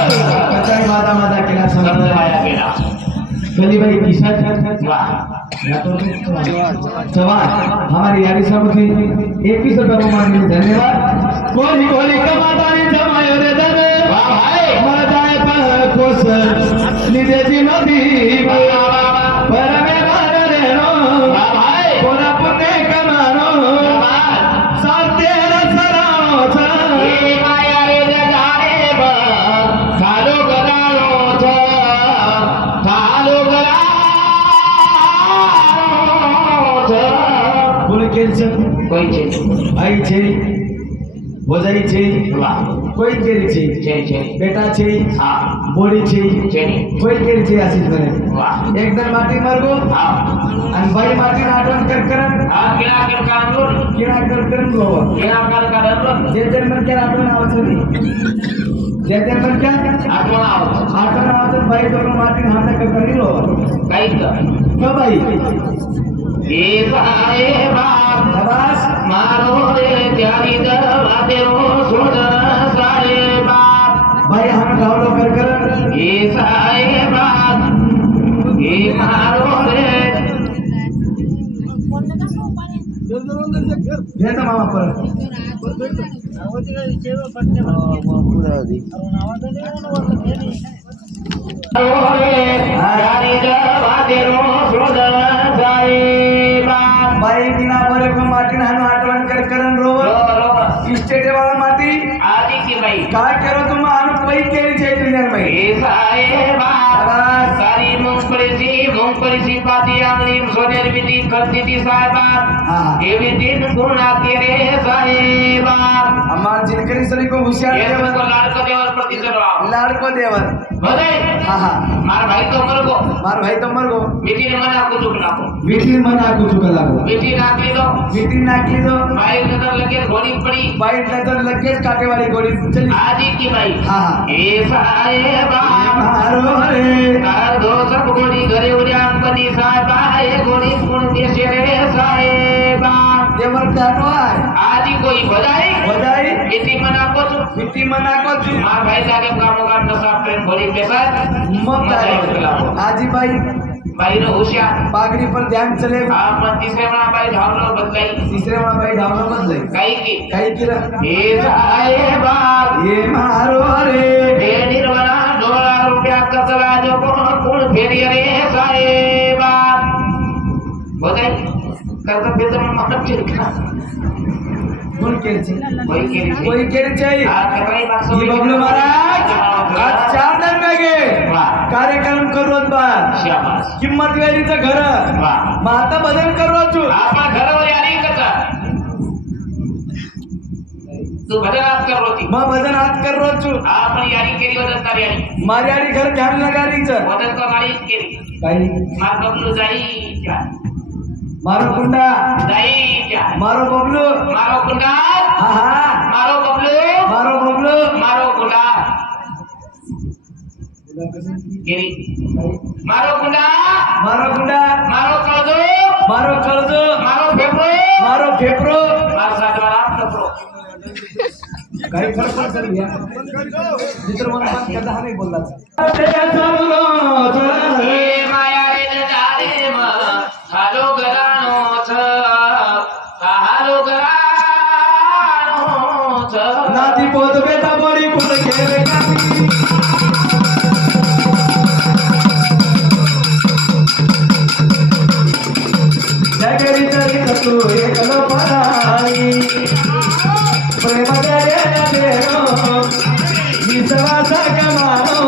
कचाई माझा माझा केला समज माया केला कली भाई किसान वाह जवान हमारी यारी समिति 21 रुपये मांगे धन्यवाद कोली कोली कमातानी जमायो रे दरे वाह भाई मर जाए पर कोस निदे दी नदी पर में बार रे नो वाह भाई कोना पुणे कमानो साथे रसरानो छ ए माया रे जाने बा खालो करानो छ खालो करानो छ बोले केल कोई चीज आई छे भोजाई छे वाह कोई केरी छे छे बेटा छे हाँ बोडी छे छेनी कोई केरी छे आशीष बने वाह एकदम माटी मरगो हाँ आणि बाई माटी आठवण कर हाँ किला कर कानून किरा कर गो किला कर जे जे मन के आठवण आवत जे जे मन के आठवण आवत बाई तो माटी हात कर लो काही का बाई ए साहेबा शाबाश मारो रे त्यारी दवादेरो सोड साहेबा बाई हम गावलो कर ए साहेबा ए मारो रे हे तर मामा पर मारो रे त्यारी दवादेरो सोड साहेबा बाई दिना बरे को माटी हानो आठवण करन रोवर स्टेट वाला माटी आदि की भाई काय करो तुम आनु कोई केरी छे दुनिया में ए साहेबा सारी मुंगपरीची पाती आंगली सोनेर विधी करती ती साहेबा एवी दिन गुणा केरे साहेबा हमार जिनकरी सरी को होशियार ये देवर को लाडको देवर प्रति जरवा लाडको देवर भले हां मार भाई तो मरगो मार भाई तो मरगो बेटी ने मना को चुक नाको बेटी मन आकू चुका लागो बेटी नाकली दो बेटी नाकली दो भाई नजर लगे घोड़ी पड़ी बाई नजर लगे काटे वाली गोली चली आदि की भाई हां ए साहेबा मारो रे कार दो सब गोड़ी घरे उड्या अंकनी साहेबा ए गोड़ी कोण देशे रे साहेबा देवर काटो आहे आदि कोई बजाई बेटी मना को छु बेटी मन आको चु मार भाई जाके कामो काम नसा प्रेम भरी पेशा मत आजी बाई भाई नो होशियार पागड़ी पर ध्यान चले आप तीसरे बड़ा भाई ढावलो बदलाई तीसरे वाला भाई ढावना बदले कई की रा ए साहेबा ये मारो रे ए निर्वरा $1 कसला जो कोण फेरी रे साहेबा बजाई करता बेदम मतलब चिरका कोण केरी छे कोई केरी चाहिए आ कतई बात ये बबलू महाराज आज 4 दिन लगे वाह कार्यक्रम करोत बा शाबाश किंमत वेळीचं घर वाह माता बदल करो छु आपण घरावर यारी कसा तू भजनात कर होती मग भजन हात कर रोज छु आपण यारी केली वदन कर यारी मार्यारी घर घ्यान लगारीचं वदन कर मारी केली काही मार बबलू जाई क्या मारो कुंडा जाई क्या मारो बबलू मारो कुंडा हा मारो बबलू मारो बबलू मारो कुंडा केली मारो कुंडा मारो कुंडा मारो कळदो मारो कळजो मारो फेफरो मारो फेफरो मार सातवारा फेफरो काही फरक पडत नाही मित्र मन पण कदा नाही बोलला ए माया रे जारे म हालो गरानो छ हालो गरानो छ नाती पोत बेटा बडी पुढे गेले कामी जगरी तरी तू एकलो पराई प्रेम जरे देनो विश्वास कमानो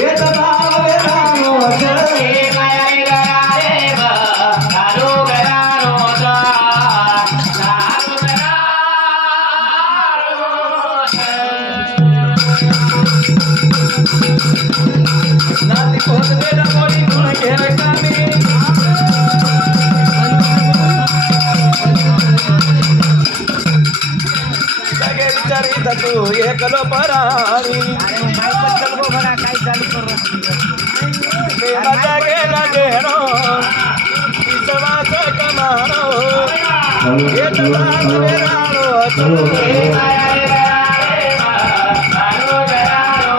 ये दबाव वेरानो ए माया रे जारे म हालो गरानो छ हालो गरानो छ नाती पोत बेटा बडी पुढे गेले कामी तू एकलो परारी मजा गेला गेनो विश्वास कमानो ये तलाश वेरानो ए माया रे जारे म हालो गरानो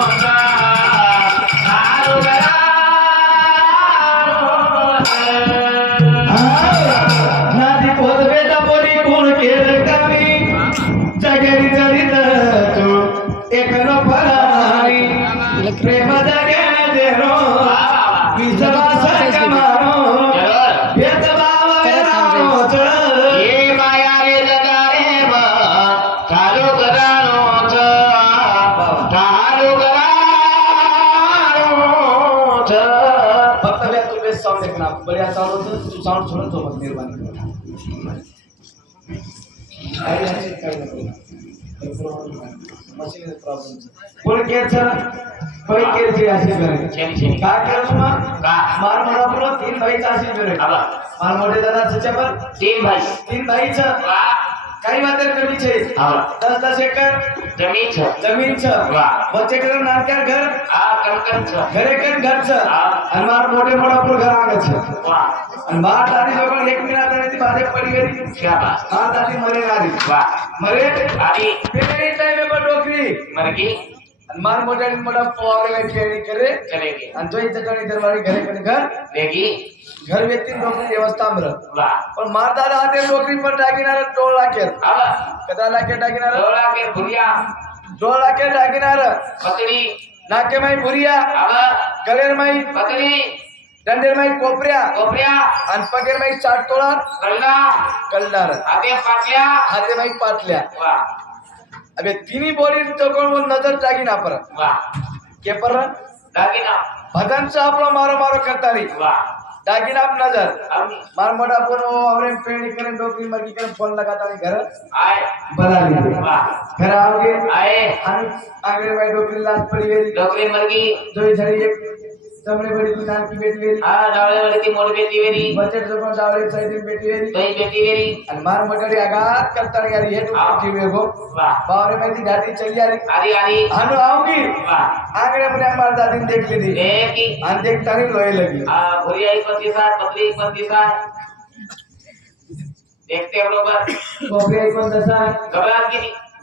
फरारी प्रेम जगे देरो विश्वास कमारो भेदभाव वेरानोच ये माया रे जगारे चालू करानोच चालू करानोच फक्त बे तू बेस साऊंड ऐक ना बढिया चालू होतं तू साऊंड सोडून तो मग निर्माण कर काही नको मशीन प्रॉब्लेम कोण कोई केरची अशी करे छेनी छेनी काय करू मग का मार मोठा पुरो 3 भाईचा अशी करे आबा मार मोठे दादाचे पण तीन भाई 3 भाईचं वाह काही मात्र कमी छे आबा 10 एकर जमीन छ जमीन छ वाह बच्चे कर नारक्यार घर आ कणकण छ घरे कन घर छ हाँ। आणि मार मोठे मोठा पुरो घर आगे छ वाह आणि मार दादी लोकं एक मिनिट आली ती बाजे पडी गेली शाबाश मार दादी मरे गाडी वाह मरे आदि पेरी टाइम में डोकरी मरगी आणि मार मोठ्याने मोठा पोवार में पेरी करे चलेगी आणि तो इथे कणी दरबारी घरे कन घर लेगी घर व्यक्ती डोकरी व्यवस्था आमर वाह पण मार दादा हाते डोकरी पर टाकीनार 2 लाखेर आबा कदा लाखेर टाकीनार डोला के भुरिया 2 लाखेर टाकीनार पतड़ी नाके माई भुरिया आबा गलेर माई पतड़ी दंडेर माई कोपऱ्या कोपऱ्या आणि पगेर माई 4 तोळा कल्ला कलनार आगे पाटल्या हाते माई पाटल्या वाह अबे तिनी बोली तो कोण नजर टाकीना पर वाह के पर दागिना भगवानचं आपलं मारो मारो करता रे वाह दागिना आप नजर अम्मी मार मोटा पुरो हमरे पेड़ी करे डोकरी मर्गी करे फोन लगाता नहीं घर आए बना ली वाह घर आओगे आए आगे में डोकरी लात पड़ी गई डोकरी मरगी दो झड़ी एक चमड़े बड़ी की नाम की बेटी वेरी आ डावळे वाली ती मोठी बेटी वेरी बच्चे जो कोण डावले साइड बेटी वेरी तोई बेटी वेरी आणि मार मोटाडी आघात करता नहीं यार ये तो जीवे गो वाह बावरे में ती घाटी चली आ रही आदि आदि हानो आओगी वाह आंगणे में हमार दादी ने देख ली थी देखी आणि देखता नहीं लोहे लगी आ भुरिया 25 पतली 25 देखते बरोबर कोपरे कोण तसा घबराट की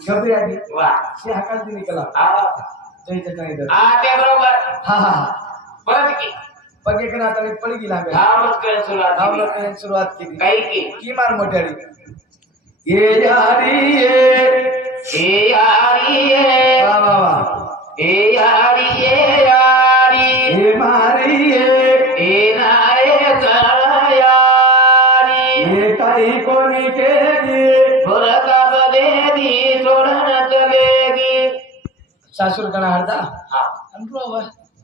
घबरी आली वाह से हाकाल ती निकला आ तो इथे नाही तर आते बरोबर हा हा परत की पगे कन आता पडी गेला बे आवत करे सुरुवात आवलं कन सुरुवात केली काही की मार मोठ्याडी ये यारी ये यारी ये वा वा वा ए यारी ये मारी ए नायक यारी ये काही कोणी केली भरता बदेगी सोडन चलेगी सासूर कना हरदा हाँ अनरो वा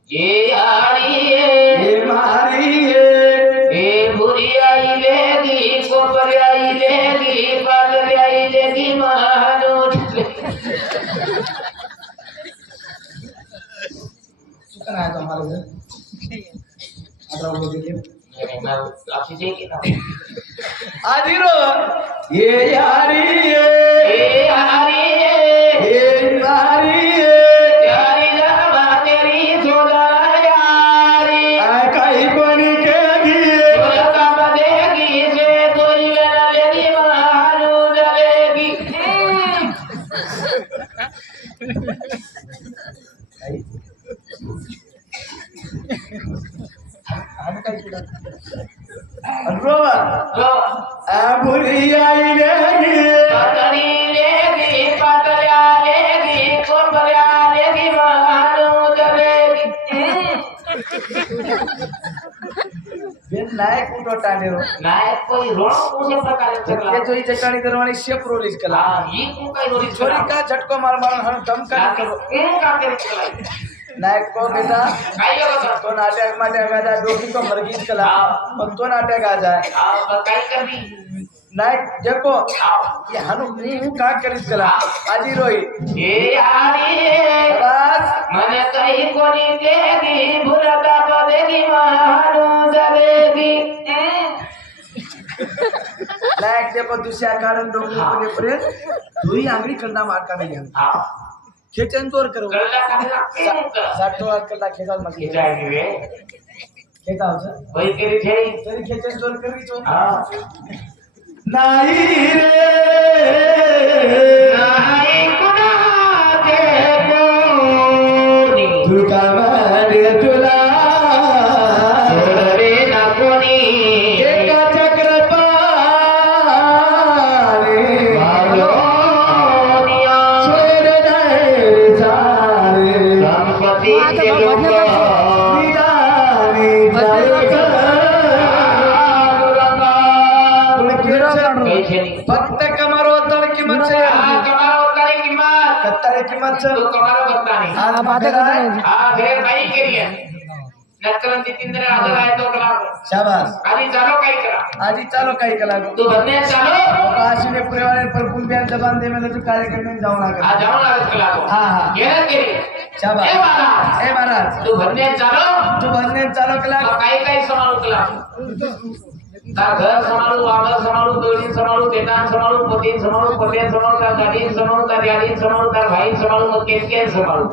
ये यारी ये मारी ए बुरी आई लेगी कोपर आई लेगी पागल आई लेगी महानूर कना है तो हमारे घर अनरो लोग देखिए आपसे चाहिए ना आदिरो ये यारी ए यारी ये मारी यारी लगा तेरी सोदा यारी काही कोणी केली भरता बदेगी से कोई मेरा लेगी महानूर जलेगी आणि काय केलं रोवा तो बुरी आई लेगी पतली लेगी पतल्या लेगी कोपऱ्या लेगी महानूर जलेगी बेन नायक उठो टाणेरो नायक कोई रोणो पूजे प्रकारे चला ये जो ही चटाणी करवानी शेप रोलीज कला हाँ ये को कई रोटी छोरी का झटको मार मार हम दम का करो का करे चला नायक को बेटा काय होगा तो नाटक माटे आजा डोकी को मरगीज कला पण तो नाटक आ जाए आप काय करबी नायक देखो आओ ये हनु हूं का करीज कला आजी रोई ए यारी बस मने कहीं कोनी देगी भुरता बदेगी महानूर जलेगी नायक देखो दुसऱ्या कारण डोकी को दे परे दुई आंगली करना मार का नहीं हाँ खेचन तोर करो गल्ला का साठ तोर कला खेचा मत ये जाएगी वे खेता हो सर वही करी थे तरी खेचन तोर करी तो हाँ नाही रे नाही कुणा ते कोणी तुका मारे तुला सोडवे ना कोणी एका चक्रपाणी मागोनिया सोयर जाय सारे ते लोक पैसे नाही फक्त कमारो तळकी मच्छे हा कमाल होता रे किंमत कत्तारे की मच्छे तो कमाल होता नाही हा फिर भाई के लिए नक्कलन तीन दिन आदर आए तो कला शाबाश आदि चालो काही करा आजी चालो काही कला तू बनने चालो काशी में पूरे वाले पर कुल बयान जबान दे में तो कार्यक्रम में जाऊं ना आ जाओ ना कला को हाँ, हाँ। ये ना के शाबाश ए महाराज तू बनने चालो तू बनने चालो कला तो काही संभाळू कला ता घर संभाळू वावर संभाळू दोडी संभाळू बेटान संभाळू पतीन संभाळू पटेन संभाळू ता गाडीन संभाळू ता यादीन संभाळू ता भाई संभाळू मग केन संभाळू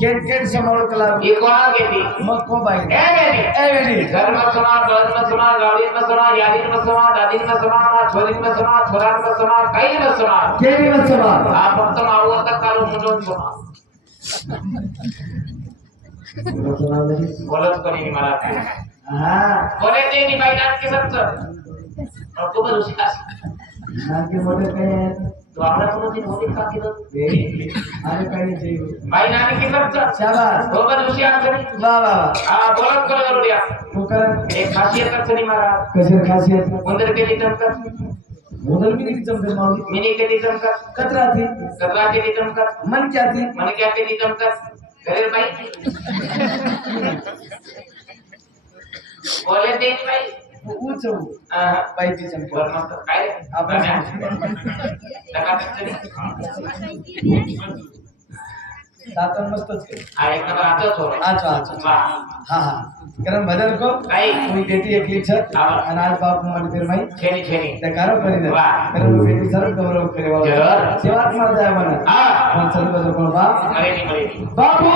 केन संभाळू कला ये कोणा केती मग को बाई ए बेटी घर में समा बळद में समा गाडीन में समा यादीन में समा दादीन में समा छोरीन में समा छोरान में समा काही में समा केनी मत समा हा फक्त मावळ का कालो मुंडून समा बोलत करी मला हां बोले ते नि बाई नाट के सच्च और को बरु शिकास नाके मोठे काय तो आवडा को ती होती का की अरे काही जेव बाई नाट के सच्च शाबाश हो बरु शिकास करी वाह वाह हा बोलत कर करूया तू कर एक खासियत करी मारा कशी खासियत उंदर के दी चमकत मोदल भी नहीं चमके माउली मिनी के दी चमकत कतरा थी कतरा के दी चमकत मन क्या थी मन क्या के दी चमकत करे बाई बोले ते नि बाई ऊंच हां पाहिजे चमके वर मस्त काय आपण सातन मस्तच के आ एक नंबर आतच हो अच्छा अच्छा वाह हाँ हाँ कारण भजन को आई कोई बेटी एक लिखत हाँ। अनाज बाप मन फिर माई छेनी छेनी त्या कार करे दे वाह। कारण वो बेटी सर्व गौरव करे वाला जरूर। सेवात मार जाय मना हां पण सर्व जो कोण बाप मरे नहीं बापू